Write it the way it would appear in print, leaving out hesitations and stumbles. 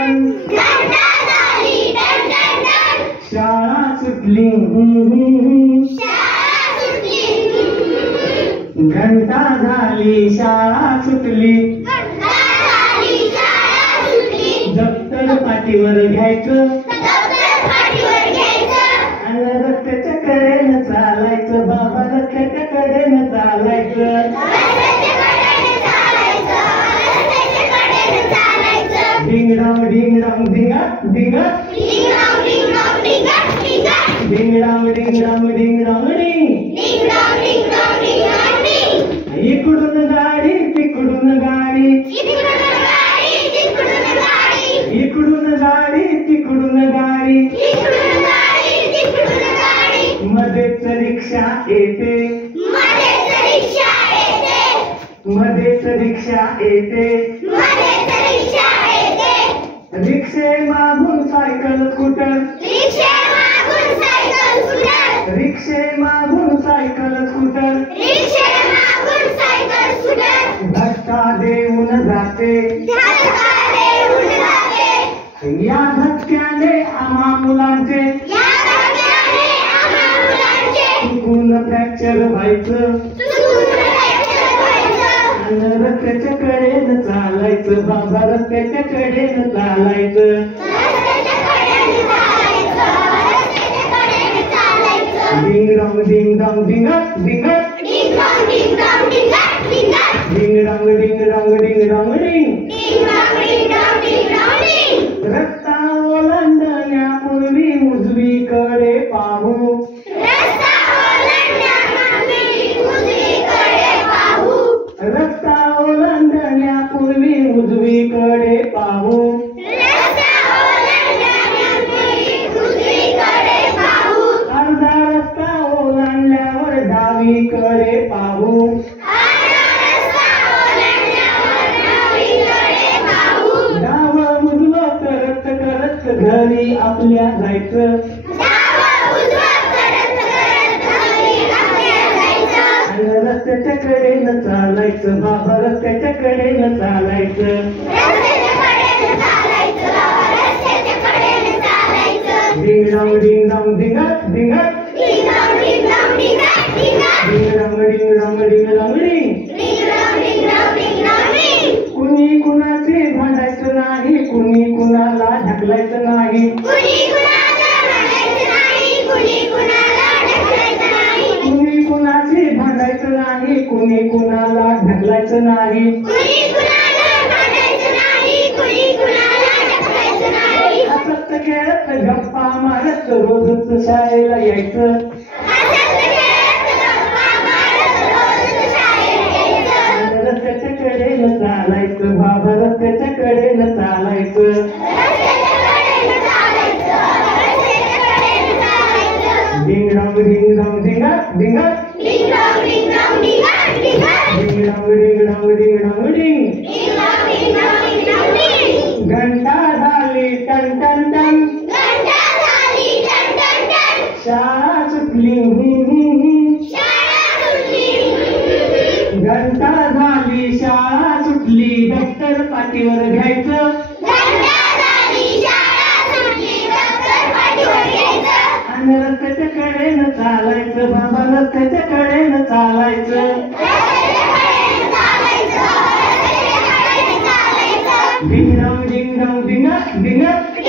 ton घंटा झाली ton ton ton शाळा सुटली शाळा सुटली घंटा झाली शाळा सुटली घंटा झाली शाळा सुटली दप्तर पाठीवर घ्यायचं दप्तर पाठीवर घ्यायचं आणि रस्त्याच्या कडेनं चालायचं बाबा रस्त्याच्या कडेनं चालायचं रस्त्याच्या कडेने चालायचं रस्त्याच्या कडेने चालायचं डिंगडाम डिंगडाम डिंगा डिंगा डिंगडाम डिंगडाम डिंगट डिंगट डिंगडाम डिंगडाम डिंगडाम डिंग डिंगडाम डिंगडाम डिंगट डिंग इकडून गाडी तिकडून गाडी इकडून गाडी तिकडून गाडी इकडून गाडी तिकडून गाडी इकडून गाडी तिकडून गाडी मध्येच रिक्षा येते मध्येच रिक्षा येते मध्येच रिक्षा येते मध्येच रिक्षा येते रिक्षे मागून सायकल स्कूटर रिक्षा मागून सायकल स्कूटर रिक्षे मागून सायकल स्कूटर रिक्षा मागून सायकल स्कूटर धक्का देऊन जाते धक्का देऊन जाते या धक्क्याने आम्हा मुलांचे या धक्क्याने आम्हा मुलांचे चुकून फ्रॅक्चर व्हायचं चुकून फ्रॅक्चर व्हायचं आणि रस्त्याच्या कडेनं चालायचं बाबा रस्त्याच्या कडेनं चालायचं रस्त्याच्या कडेने चालायचं रस्त्याच्या कडेने चालायचं ding-dong ding-dong डिंगट डिंगट ding-dong ding-dong डिंगट डिंगट ding-dong ding-dong ding-dong डिंग डिंगडॉंग डिंगडॉंग डिंगडॉंग डिंग रस्ता ओलांडण्यापूर्वी उजवीकडे पाहू रस्ता ओलांडण्यापूर्वी उजवीकडे पाहू रस्ता ओलांडण्यापूर्वी उजवीकडे पाहू रस्ता ओलांडण्यापूर्वी उजवीकडे पाहू अर्धा रस्ता ओलांडल्यावर डावीकडे पाहू अर्धा रस्ता ओलांडल्यावर डावीकडे पाहू डावं उजवं करत करत घरी आपल्या जायचं डावं उजवं करत करत घरी आपल्या जायचं आणि रस्त्याच्या कडेनं चालायचं बाबा रस्त्याच्या कडेनं चालायचं रस्त्याच्या कडेने चालायचं रस्त्याच्या कडेने चालायचं ding-dong ding-dong डिंगट डिंगट ding-dong ding-dong डिंगट डिंगट ding-dong ding-dong ding-dong डिंग डिंगडॉंग डिंगडॉंग डिंगडॉंग डिंग कुणी कुणाचे भांडायचं नाही कुणी कुणाला ढकलायचं नाही कुणी कुणाला म्हणायचं नाही कुणी कुणाला ढकलायचं नाही कुणी कुणाचे भांडायचं नाही कुणी कुणाला ढकलायचं नाही कुणी कुणाला म्हणायचं नाही कुणी कुणाला ढकलायचं नाही हसत खेळत गप्पा मारत रोजच शाळेला यायचं हसत खेळत गप्पा मारत रोजच शाळेत यायचं आणि रस्त्याच्या कडेनं चालायचं बाबा रस्त्याच्या कडेनं चालायचं रस्त्याच्या कडेने चालायचं रस्त्याच्या कडेने चालायचं ding-dong ding-dong डिंगट डिंगट ding-dong ding-dong डिंगट डिंगट ding-dong ding-dong ding-dong डिंग डिंगडॉंग डिंगडॉंग डिंगडॉंग डिंग घंटा झाली टन टन टन घंटा झाली टन टन टन शाळा सुटली शाळा सुटली घंटा झाली शाळा सुटली दप्तर पाठीवर घ्यायचं घंटा झाली शाळा सुटली दप्तर पाठीवर घ्यायचं आणि रस्त्याच्या कडेनं चालायचं बाबा रस्त्याच्या कडेनं चालायचं रस्त्याच्या कडेने चालायचं रस्त्याच्या कडेने चालायचं डिंगडॉंग डिंगडॉंग डिंगट डिंगट